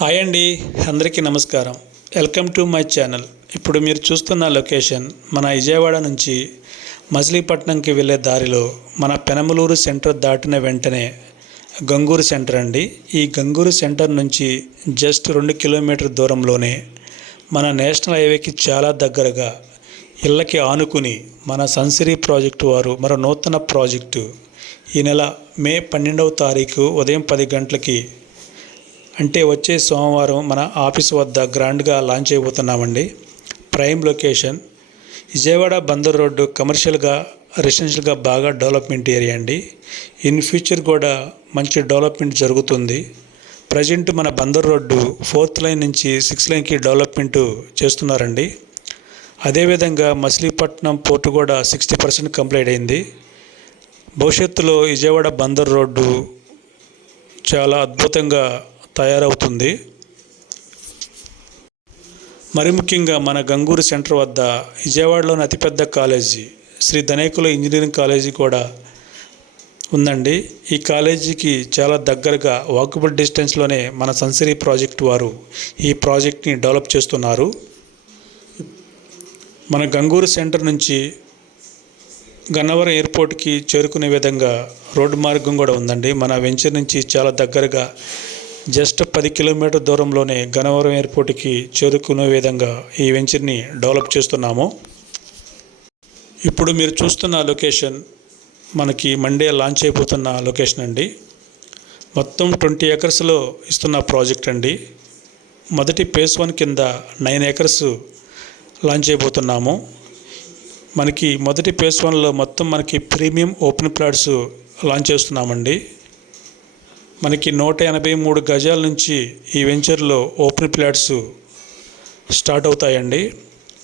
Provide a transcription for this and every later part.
Hi అండి అందరికీ నమస్కారం. Welcome to my channel. ఇప్పుడు మీరు చూస్తున్న లొకేషన్ మన విజయవాడ నుంచి మచిలీపట్నంకి వెళ్ళే దారిలో మన పెనమలూరు సెంటర్ దాటిన వెంటనే గంగూరు సెంటర్ అండి. ఈ గంగూరు సెంటర్ నుంచి జస్ట్ రెండు కిలోమీటర్ దూరంలోనే మన నేషనల్ హైవేకి చాలా దగ్గరగా ఇళ్ళకి ఆనుకుని మన సన్సిరీ ప్రాజెక్టు వారు మరో నూతన ప్రాజెక్టు ఈ నెల మే పన్నెండవ తారీఖు ఉదయం పది గంటలకి అంటే వచ్చే సోమవారం మన ఆఫీస్ వద్ద గ్రాండ్గా launch అయిపోతున్నామండి prime location. Vijayawada Bandar road కమర్షియల్గా రెసిడెన్షియల్గా బాగా డెవలప్మెంట్ ఏరియా అండి. ఇన్ ఫ్యూచర్ కూడా మంచి డెవలప్మెంట్ జరుగుతుంది. ప్రజెంట్ మన బందర్ రోడ్డు ఫోర్త్ లైన్ నుంచి సిక్స్త్ లైన్కి డెవలప్మెంట్ చేస్తున్నారండి. అదేవిధంగా మచిలీపట్నం పోర్టు కూడా సిక్స్టీ పర్సెంట్ కంప్లీట్ అయింది. భవిష్యత్తులో విజయవాడ బందర్ రోడ్డు చాలా అద్భుతంగా తయారవుతుంది. మరి ముఖ్యంగా మన గంగూరు సెంటర్ వద్ద విజయవాడలోని అతిపెద్ద college Sri Dhanekula engineering college కూడా ఉందండి. ఈ కాలేజీకి చాలా దగ్గరగా వాకబుల్ డిస్టెన్స్లోనే మన సన్సరీ ప్రాజెక్ట్ వారు ఈ ప్రాజెక్ట్ని డెవలప్ చేస్తున్నారు. మన గంగూరు సెంటర్ నుంచి గన్నవరం ఎయిర్పోర్ట్కి చేరుకునే విధంగా రోడ్డు మార్గం కూడా ఉందండి. మన వెంచర్ నుంచి చాలా దగ్గరగా జస్ట్ పది కిలోమీటర్ దూరంలోనే గనవరం ఎయిర్పోర్ట్కి చేరుకునే విధంగా ఈ వెంచర్ని డెవలప్ చేస్తున్నాము. ఇప్పుడు మీరు చూస్తున్న లొకేషన్ మనకి మండే లాంచ్ అయిపోతున్న లొకేషన్ అండి. మొత్తం ట్వంటీ ఎకర్స్లో ఇస్తున్న ప్రాజెక్ట్ అండి. మొదటి ఫేజ్ వన్ కింద నైన్ ఎకర్స్ లాంచ్ అయిపోతున్నాము. మనకి మొదటి ఫేజ్ వన్లో మొత్తం మనకి ప్రీమియం ఓపెన్ ప్లాట్స్ లాంచ్ చేస్తున్నామండి. మనకి నూట ఎనభై మూడు గజాల నుంచి ఈ వెంచర్లో ఓపెన్ ప్లాట్స్ స్టార్ట్ అవుతాయండి.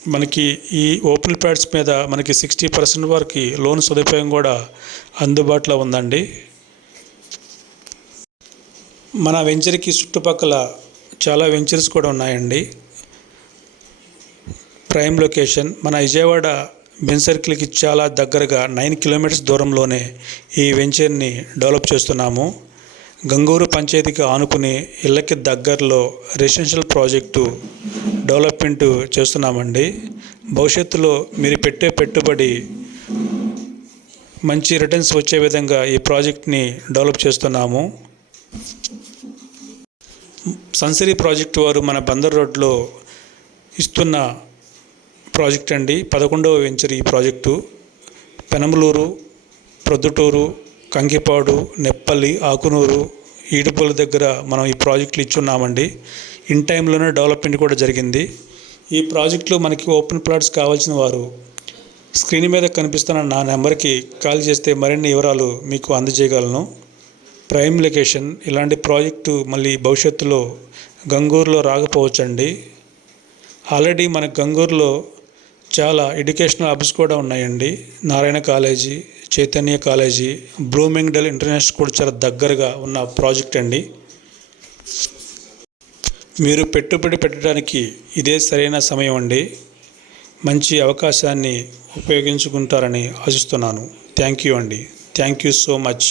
మనకి ఈ ఓపెన్ ప్లాట్స్ మీద మనకి సిక్స్టీ పర్సెంట్ వరకు లోన్ సదుపాయం కూడా అందుబాటులో ఉందండి. మన వెంచర్కి చుట్టుపక్కల చాలా వెంచర్స్ కూడా ఉన్నాయండి. ప్రైమ్ లొకేషన్ మన విజయవాడ బెన్ సర్కిల్కి చాలా దగ్గరగా నైన్ కిలోమీటర్స్ దూరంలోనే ఈ వెంచర్ని డెవలప్ చేస్తున్నాము. గంగూరు పంచాయతీకి ఆనుకుని ఇళ్ళకి దగ్గరలో రెసిడెన్షియల్ ప్రాజెక్టు డెవలప్మెంట్ చేస్తున్నామండి. భవిష్యత్తులో మీరు పెట్టే పెట్టుబడి మంచి రిటర్న్స్ వచ్చే విధంగా ఈ ప్రాజెక్ట్ని డెవలప్ చేస్తున్నాము. సన్సరీ ప్రాజెక్టు వారు మన బందర్ రోడ్లో ఇస్తున్న ప్రాజెక్ట్ అండి. పదకొండవ వెంచర్ ఈ ప్రాజెక్టు. పెనమలూరు ప్రొద్దుటూరు కంకిపాడు నెప్పల్లి ఆకునూరు ఈడుపుల దగ్గర మనం ఈ ప్రాజెక్టులు ఇచ్చున్నామండి. ఇన్ టైంలోనే డెవలప్మెంట్ కూడా జరిగింది. ఈ ప్రాజెక్టులో మనకి ఓపెన్ ప్లాట్స్ కావాల్సిన వారు స్క్రీన్ మీద కనిపిస్తున్న నా నెంబర్కి కాల్ చేస్తే మరిన్ని వివరాలు మీకు అందజేయగలను. ప్రైమ్ లొకేషన్ ఇలాంటి ప్రాజెక్టు మళ్ళీ భవిష్యత్తులో గంగూరులో రాకపోవచ్చండి. ఆల్రెడీ మన గంగూరులో చాలా ఎడ్యుకేషనల్ హబ్స్ కూడా ఉన్నాయండి. Narayana college Chaitanya college Bloomingdale international school చాలా దగ్గరగా ఉన్న ప్రాజెక్ట్ అండి. మీరు పెట్టుబడి పెట్టడానికి ఇదే సరైన సమయం అండి. మంచి అవకాశాన్ని ఉపయోగించుకుంటారని ఆశిస్తున్నాను. థ్యాంక్ యూ అండి. Thank you so much.